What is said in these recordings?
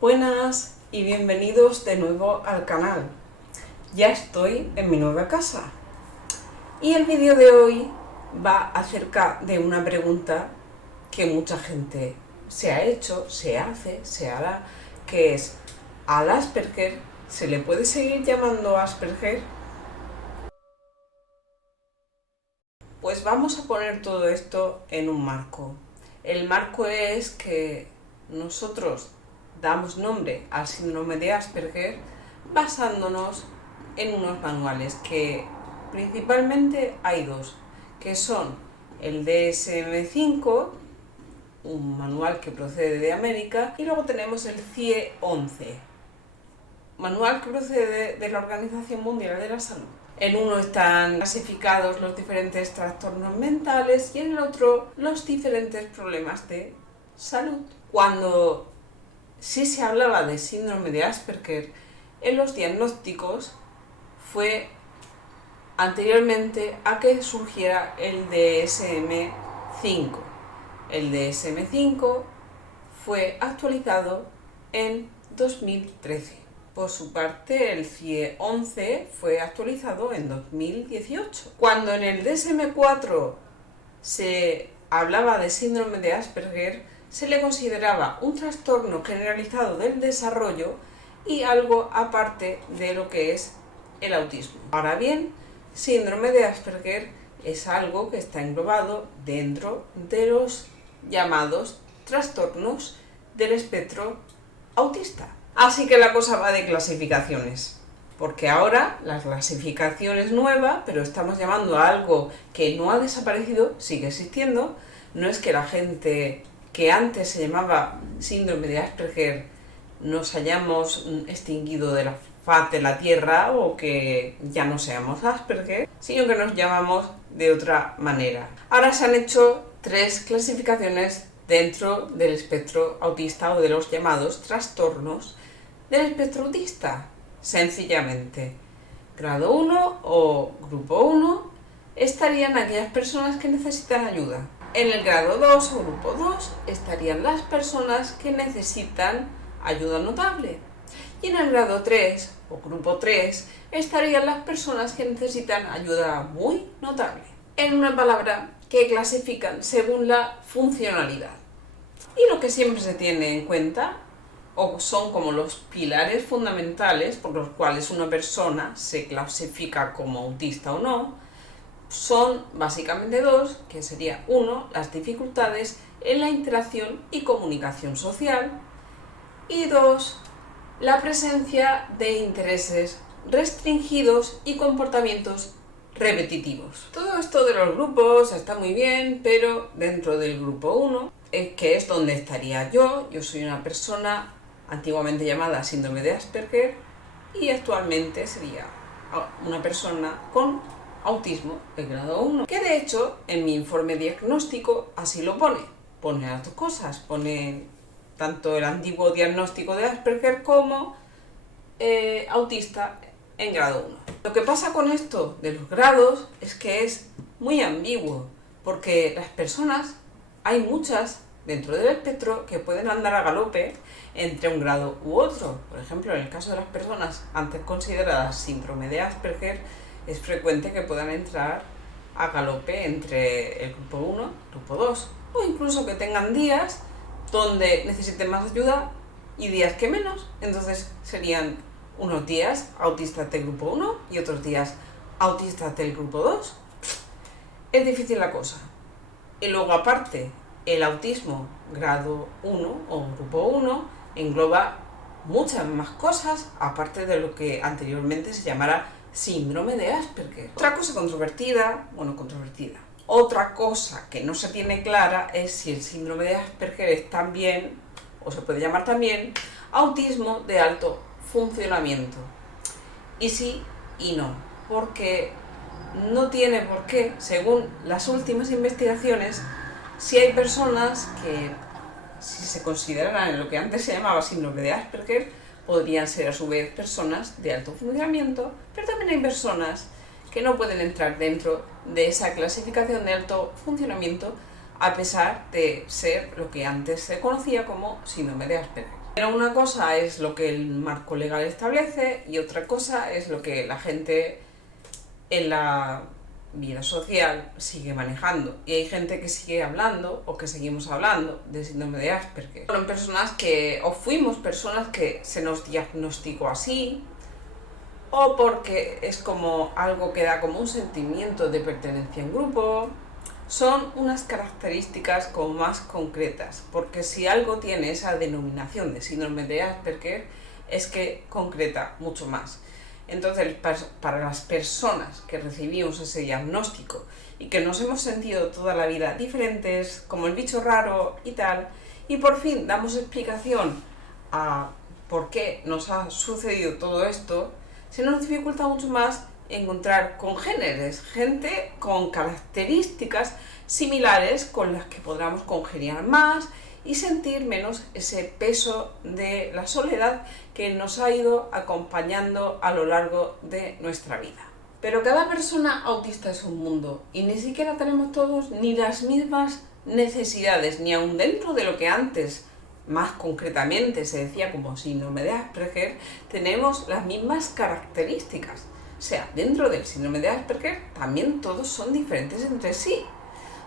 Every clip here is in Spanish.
Buenas y bienvenidos de nuevo al canal. Ya estoy en mi nueva casa y el vídeo de hoy va acerca de una pregunta que mucha gente se ha hecho, se hace, se hará, que es: ¿al Asperger se le puede seguir llamando Asperger? Pues vamos a poner todo esto en un marco. El marco es que nosotros damos nombre al síndrome de Asperger basándonos en unos manuales, que principalmente hay dos, que son el DSM-5, un manual que procede de América, y luego tenemos el CIE-11, manual que procede de la Organización Mundial de la Salud. En uno están clasificados los diferentes trastornos mentales y en el otro los diferentes problemas de salud. Cuando sí se hablaba de síndrome de Asperger en los diagnósticos, fue anteriormente a que surgiera el DSM-5. El DSM-5 fue actualizado en 2013. Por su parte, el CIE-11 fue actualizado en 2018. Cuando en el DSM-4 se hablaba de síndrome de Asperger, se le consideraba un trastorno generalizado del desarrollo y algo aparte de lo que es el autismo. Ahora bien, síndrome de Asperger es algo que está englobado dentro de los llamados trastornos del espectro autista. Así que la cosa va de clasificaciones, porque ahora la clasificación es nueva, pero estamos llamando a algo que no ha desaparecido, sigue existiendo. No es que la gente que antes se llamaba síndrome de Asperger nos hayamos extinguido de la faz de la tierra o que ya no seamos Asperger, sino que nos llamamos de otra manera. Ahora se han hecho 3 clasificaciones dentro del espectro autista o de los llamados trastornos del espectro autista. Sencillamente, grado 1 o grupo 1 estarían aquellas personas que necesitan ayuda. En el grado 2 o grupo 2 estarían las personas que necesitan ayuda notable. Y en el grado 3 o grupo 3 estarían las personas que necesitan ayuda muy notable. En una palabra, que clasifican según la funcionalidad. Y lo que siempre se tiene en cuenta, o son como los pilares fundamentales por los cuales una persona se clasifica como autista o no, son básicamente 2, que sería 1, las dificultades en la interacción y comunicación social, y 2, la presencia de intereses restringidos y comportamientos repetitivos. Todo esto de los grupos está muy bien, pero dentro del grupo 1, que es donde estaría yo soy una persona antiguamente llamada síndrome de Asperger y actualmente sería una persona con autismo de grado 1, que de hecho en mi informe diagnóstico así lo pone las dos cosas, pone tanto el antiguo diagnóstico de Asperger como autista en grado 1. Lo que pasa con esto de los grados es que es muy ambiguo, porque las personas, hay muchas dentro del espectro que pueden andar a galope entre un grado u otro. Por ejemplo, en el caso de las personas antes consideradas síndrome de Asperger, es frecuente que puedan entrar a galope entre el grupo 1 y el grupo 2, o incluso que tengan días donde necesiten más ayuda y días que menos. Entonces serían unos días autistas del grupo 1 y otros días autistas del grupo 2. Es difícil la cosa. Y luego, aparte, el autismo grado 1 o grupo 1 engloba muchas más cosas, aparte de lo que anteriormente se llamara síndrome de Asperger. Otra cosa controvertida, otra cosa que no se tiene clara es si el síndrome de Asperger es también, o se puede llamar también, autismo de alto funcionamiento. Y sí y no, porque no tiene por qué. Según las últimas investigaciones, si hay personas que, si se consideraran en lo que antes se llamaba síndrome de Asperger, podrían ser a su vez personas de alto funcionamiento, pero también hay personas que no pueden entrar dentro de esa clasificación de alto funcionamiento a pesar de ser lo que antes se conocía como síndrome de Asperger. Pero una cosa es lo que el marco legal establece y otra cosa es lo que la gente en la vida social sigue manejando. Y hay gente que sigue hablando, o que seguimos hablando, de síndrome de Asperger. Fueron personas que, o fuimos personas que se nos diagnosticó así, o porque es como algo que da como un sentimiento de pertenencia en grupo. Son unas características como más concretas, porque si algo tiene esa denominación de síndrome de Asperger es que concreta mucho más. Entonces, para las personas que recibimos ese diagnóstico y que nos hemos sentido toda la vida diferentes, como el bicho raro y tal, y por fin damos explicación a por qué nos ha sucedido todo esto, se nos dificulta mucho más encontrar congéneres, gente con características similares con las que podamos congeniar más y sentir menos ese peso de la soledad que nos ha ido acompañando a lo largo de nuestra vida. Pero cada persona autista es un mundo y ni siquiera tenemos todos ni las mismas necesidades, ni aun dentro de lo que antes más concretamente se decía como síndrome de Asperger, tenemos las mismas características. O sea, dentro del síndrome de Asperger también todos son diferentes entre sí.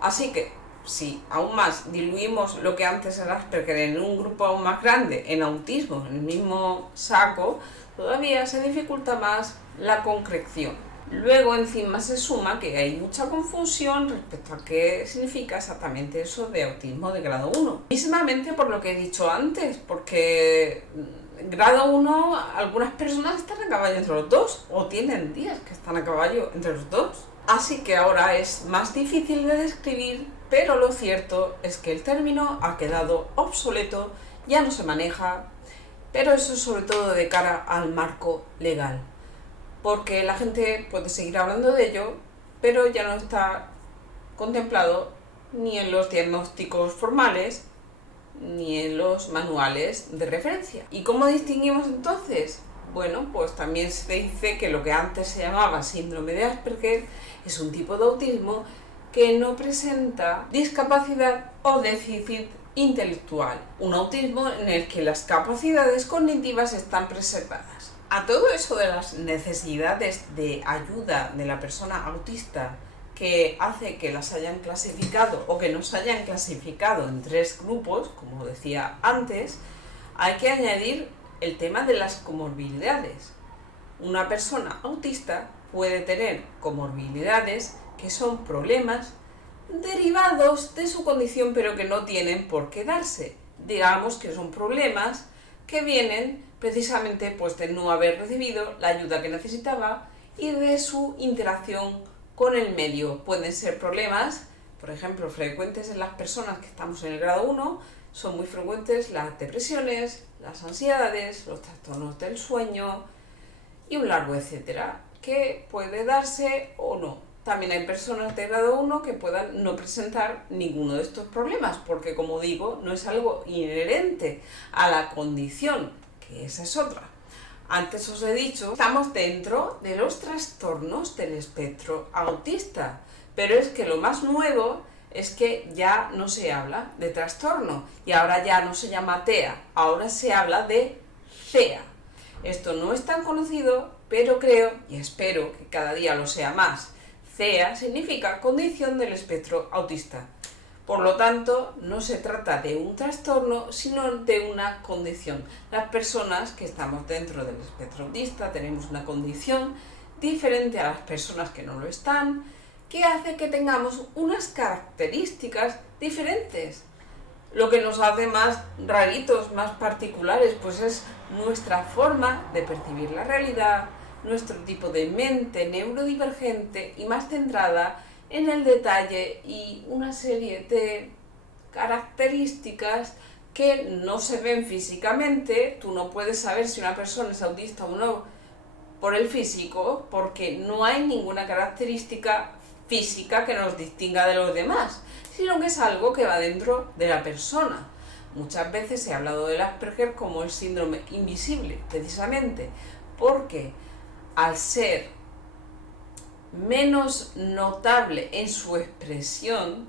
Así que, si aún más diluimos lo que antes era Asperger en un grupo aún más grande, en autismo, en el mismo saco, todavía se dificulta más la concreción. Luego encima se suma que hay mucha confusión respecto a qué significa exactamente eso de autismo de grado 1. Mismamente por lo que he dicho antes, porque grado 1 algunas personas están a caballo entre los dos, o tienen días que están a caballo entre los dos. Así que ahora es más difícil de describir, pero lo cierto es que el término ha quedado obsoleto, ya no se maneja, pero eso es sobre todo de cara al marco legal. Porque la gente puede seguir hablando de ello, pero ya no está contemplado ni en los diagnósticos formales ni en los manuales de referencia. ¿Y cómo distinguimos entonces? Bueno, pues también se dice que lo que antes se llamaba síndrome de Asperger es un tipo de autismo que no presenta discapacidad o déficit intelectual, un autismo en el que las capacidades cognitivas están preservadas. A todo eso de las necesidades de ayuda de la persona autista que hace que las hayan clasificado o que nos hayan clasificado en 3 grupos, como decía antes, hay que añadir el tema de las comorbilidades. Una persona autista puede tener comorbilidades que son problemas derivados de su condición pero que no tienen por qué darse. Digamos que son problemas que vienen precisamente pues, de no haber recibido la ayuda que necesitaba y de su interacción con el medio. Pueden ser problemas, por ejemplo, frecuentes en las personas que estamos en el grado 1, son muy frecuentes las depresiones, las ansiedades, los trastornos del sueño y un largo etcétera, que puede darse o no. También hay personas de grado 1 que puedan no presentar ninguno de estos problemas, porque como digo, no es algo inherente a la condición, que esa es otra. Antes os he dicho, estamos dentro de los trastornos del espectro autista, pero es que lo más nuevo es que ya no se habla de trastorno y ahora ya no se llama TEA, ahora se habla de CEA. Esto no es tan conocido, pero creo y espero que cada día lo sea más. CEA significa condición del espectro autista. Por lo tanto, no se trata de un trastorno, sino de una condición. Las personas que estamos dentro del espectro autista tenemos una condición diferente a las personas que no lo están, que hace que tengamos unas características diferentes. Lo que nos hace más raritos, más particulares, pues es nuestra forma de percibir la realidad, nuestro tipo de mente neurodivergente y más centrada en el detalle y una serie de características que no se ven físicamente. Tú no puedes saber si una persona es autista o no por el físico, porque no hay ninguna característica física que nos distinga de los demás, sino que es algo que va dentro de la persona. Muchas veces se ha hablado del Asperger como el síndrome invisible, precisamente porque al ser menos notable en su expresión,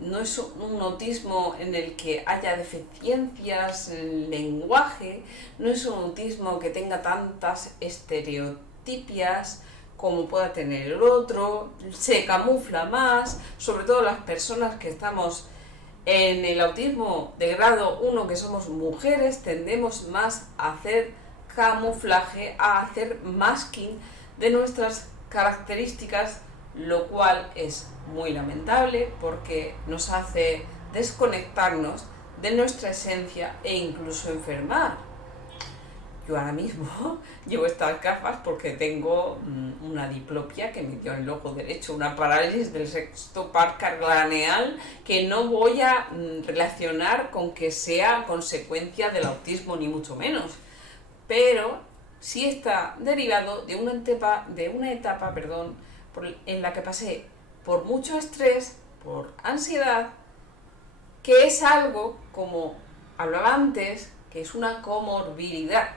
no es un autismo en el que haya deficiencias en el lenguaje, no es un autismo que tenga tantas estereotipias como pueda tener el otro, se camufla más, sobre todo las personas que estamos en el autismo de grado 1, que somos mujeres, tendemos más a hacer camuflaje, a hacer masking de nuestras características, lo cual es muy lamentable porque nos hace desconectarnos de nuestra esencia e incluso enfermar. Yo ahora mismo llevo estas gafas porque tengo una diplopia que me dio en el ojo derecho, una parálisis del sexto par craneal que no voy a relacionar con que sea consecuencia del autismo ni mucho menos, pero sí está derivado de una etapa en la que pasé por mucho estrés, por ansiedad, que es algo, como hablaba antes, que es una comorbilidad.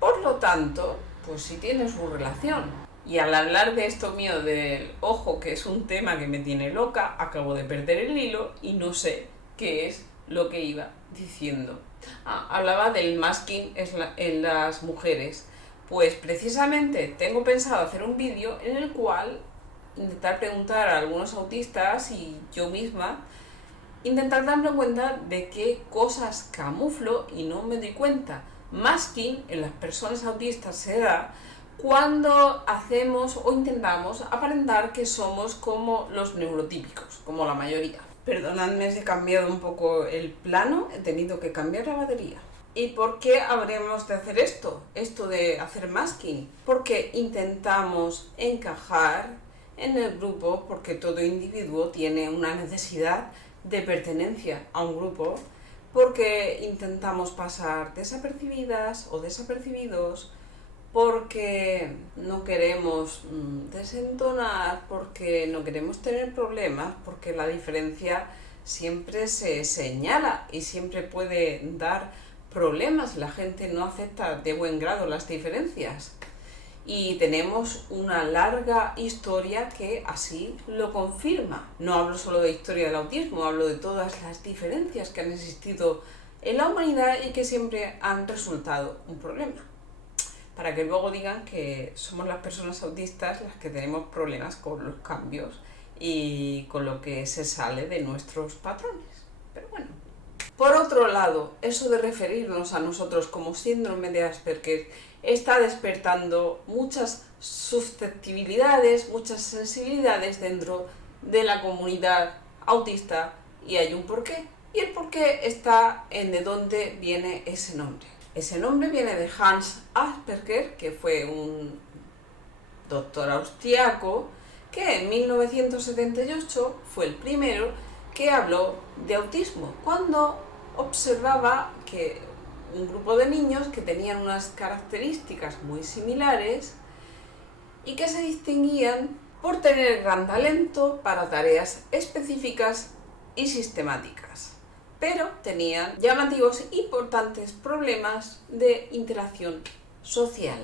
Por lo tanto, pues sí tiene su relación. Y al hablar de esto mío del ojo, que es un tema que me tiene loca, acabo de perder el hilo y no sé qué es lo que iba diciendo. Hablaba del masking en las mujeres. Pues precisamente tengo pensado hacer un vídeo en el cual intentar preguntar a algunos autistas y yo misma intentar darme cuenta de qué cosas camuflo y no me doy cuenta. Masking en las personas autistas se da cuando hacemos o intentamos aparentar que somos como los neurotípicos, como la mayoría. Perdonadme si he cambiado un poco el plano, he tenido que cambiar la batería. ¿Y por qué habremos de hacer esto? Esto de hacer masking. Porque intentamos encajar en el grupo, porque todo individuo tiene una necesidad de pertenencia a un grupo, porque intentamos pasar desapercibidas o desapercibidos, porque no queremos desentonar, porque no queremos tener problemas, porque la diferencia siempre se señala y siempre puede dar problemas. La gente no acepta de buen grado las diferencias. Y tenemos una larga historia que así lo confirma. No hablo solo de historia del autismo, hablo de todas las diferencias que han existido en la humanidad y que siempre han resultado un problema. Para que luego digan que somos las personas autistas las que tenemos problemas con los cambios y con lo que se sale de nuestros patrones. Pero bueno. Por otro lado, eso de referirnos a nosotros como síndrome de Asperger está despertando muchas susceptibilidades, muchas sensibilidades dentro de la comunidad autista y hay un porqué. Y el porqué está en de dónde viene ese nombre. Ese nombre viene de Hans Asperger, que fue un doctor austriaco que en 1978 fue el primero que habló de autismo, cuando observaba que un grupo de niños que tenían unas características muy similares y que se distinguían por tener gran talento para tareas específicas y sistemáticas, pero tenían llamativos e importantes problemas de interacción social.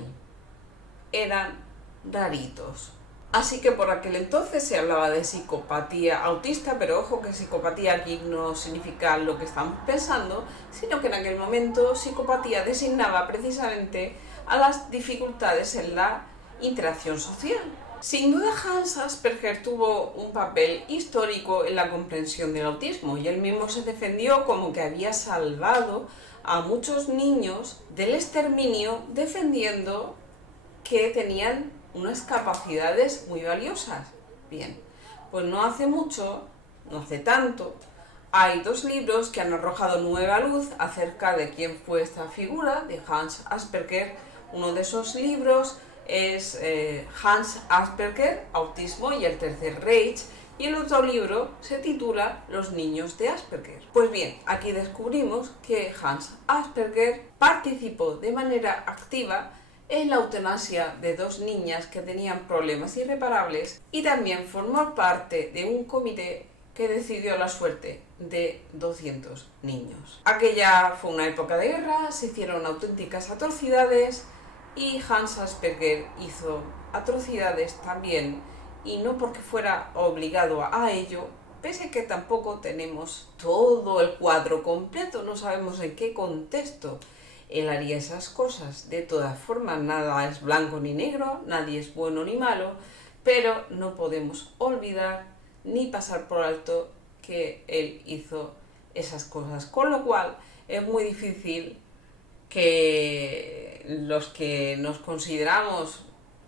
Eran raritos. Así que por aquel entonces se hablaba de psicopatía autista, pero ojo que psicopatía aquí no significa lo que estamos pensando, sino que en aquel momento psicopatía designaba precisamente a las dificultades en la interacción social. Sin duda Hans Asperger tuvo un papel histórico en la comprensión del autismo y él mismo se defendió como que había salvado a muchos niños del exterminio defendiendo que tenían unas capacidades muy valiosas. Bien, pues no hace mucho, no hace tanto, hay dos libros que han arrojado nueva luz acerca de quién fue esta figura de Hans Asperger. Uno de esos libros es Hans Asperger, Autismo y el Tercer Reich, y el otro libro se titula Los niños de Asperger. Pues bien, aquí descubrimos que Hans Asperger participó de manera activa en la eutanasia de dos niñas que tenían problemas irreparables y también formó parte de un comité que decidió la suerte de 200 niños. Aquella fue una época de guerra, se hicieron auténticas atrocidades y Hans Asperger hizo atrocidades también, y no porque fuera obligado a ello, pese a que tampoco tenemos todo el cuadro completo, no sabemos en qué contexto él haría esas cosas. De todas formas, nada es blanco ni negro, nadie es bueno ni malo, pero no podemos olvidar ni pasar por alto que él hizo esas cosas, con lo cual es muy difícil que los que nos consideramos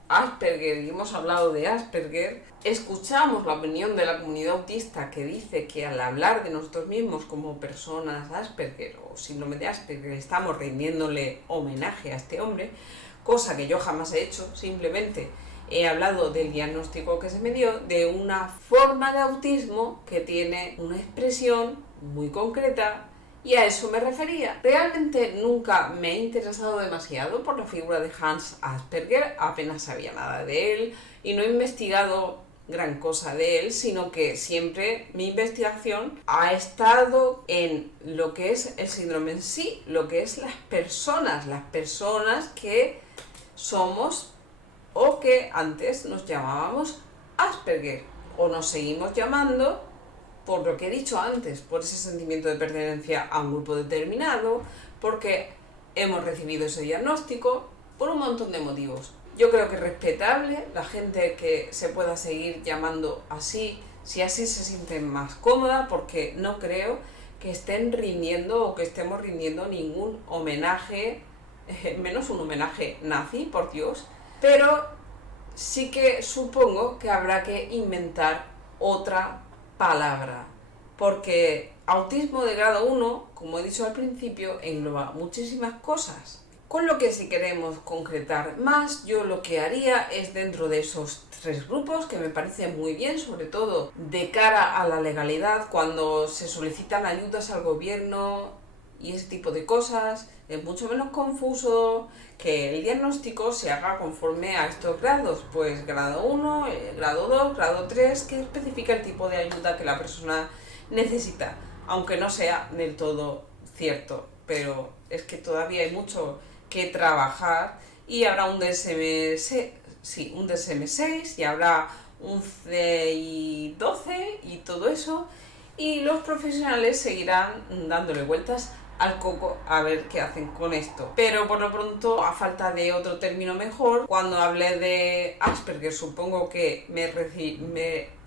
Asperger, y hemos hablado de Asperger, escuchamos la opinión de la comunidad autista que dice que al hablar de nosotros mismos como personas Asperger o síndrome de Asperger estamos rindiéndole homenaje a este hombre, cosa que yo jamás he hecho. Simplemente he hablado del diagnóstico que se me dio, de una forma de autismo que tiene una expresión muy concreta, y a eso me refería. Realmente nunca me he interesado demasiado por la figura de Hans Asperger, apenas sabía nada de él y no he investigado gran cosa de él, sino que siempre mi investigación ha estado en lo que es el síndrome en sí, lo que es las personas que somos o que antes nos llamábamos Asperger o nos seguimos llamando por lo que he dicho antes, por ese sentimiento de pertenencia a un grupo determinado, porque hemos recibido ese diagnóstico, por un montón de motivos. Yo creo que es respetable la gente que se pueda seguir llamando así, si así se sienten más cómoda, porque no creo que estén rindiendo o que estemos rindiendo ningún homenaje, menos un homenaje nazi, por Dios, pero sí que supongo que habrá que inventar otra palabra, porque autismo de grado 1, como he dicho al principio, engloba muchísimas cosas. Con lo que si queremos concretar más, yo lo que haría es dentro de esos 3 grupos, que me parecen muy bien, sobre todo de cara a la legalidad, cuando se solicitan ayudas al gobierno y ese tipo de cosas, es mucho menos confuso que el diagnóstico se haga conforme a estos grados, pues grado 1, grado 2, grado 3, que especifica el tipo de ayuda que la persona necesita, aunque no sea del todo cierto, pero es que todavía hay mucho que trabajar y habrá un DSM-6 y habrá un CI12 y todo eso, y los profesionales seguirán dándole vueltas al coco a ver qué hacen con esto. Pero por lo pronto, a falta de otro término mejor, cuando hablé de Asperger supongo que me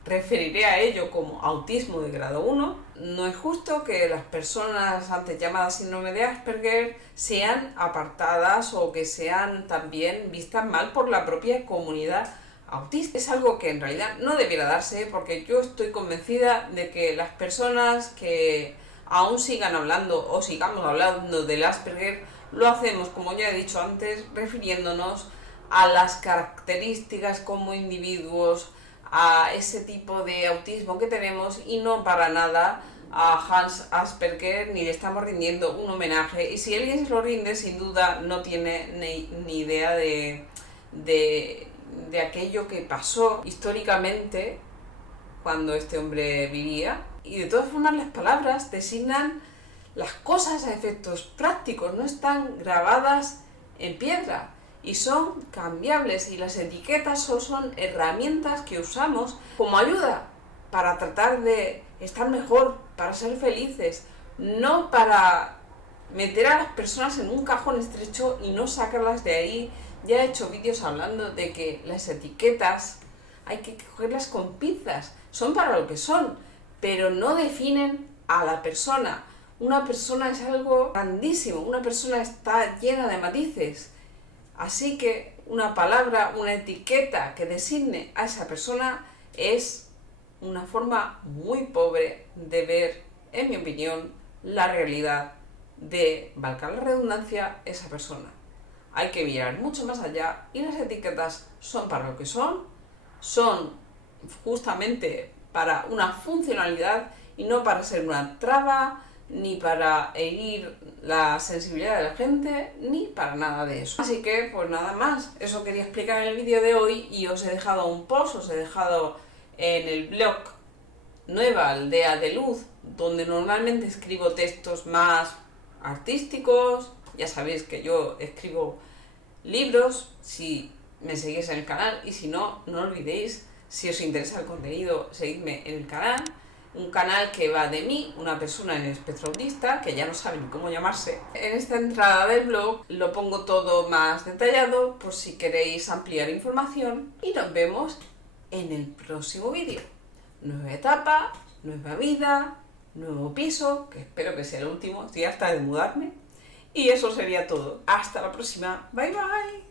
referiré a ello como autismo de grado 1. No es justo que las personas antes llamadas síndrome de Asperger sean apartadas o que sean también vistas mal por la propia comunidad autista. Es algo que en realidad no debiera darse, porque yo estoy convencida de que las personas que aún sigan hablando o sigamos hablando del Asperger, lo hacemos, como ya he dicho antes, refiriéndonos a las características como individuos, a ese tipo de autismo que tenemos, y no para nada a Hans Asperger, ni le estamos rindiendo un homenaje. Y si alguien se lo rinde, sin duda no tiene ni idea de aquello que pasó históricamente cuando este hombre vivía. Y de todas formas, las palabras designan las cosas a efectos prácticos, no están grabadas en piedra y son cambiables, y las etiquetas son herramientas que usamos como ayuda para tratar de estar mejor, para ser felices, no para meter a las personas en un cajón estrecho y no sacarlas de ahí. Ya he hecho vídeos hablando de que las etiquetas hay que cogerlas con pinzas, son para lo que son, pero no definen a la persona. Una persona es algo grandísimo, una persona está llena de matices, así que una palabra, una etiqueta que designe a esa persona es una forma muy pobre de ver, en mi opinión, la realidad de, valga la redundancia, esa persona. Hay que mirar mucho más allá, y las etiquetas son para lo que son justamente para una funcionalidad y no para ser una traba, ni para herir la sensibilidad de la gente, ni para nada de eso. Así que pues nada más, eso quería explicar en el vídeo de hoy, y os he dejado un post, os he dejado en el blog Nueva Aldea de Luz, donde normalmente escribo textos más artísticos. Ya sabéis que yo escribo libros, si me seguís en el canal, y si no, no olvidéis, si os interesa el contenido, seguidme en el canal. un canal que va de mí, una persona en espectro autista, que ya no sabe ni cómo llamarse. En esta entrada del blog lo pongo todo más detallado por si queréis ampliar información y nos vemos en el próximo vídeo. Nueva etapa, nueva vida, nuevo piso, que espero que sea el último, estoy harta de mudarme. Y eso sería todo. Hasta la próxima. Bye bye.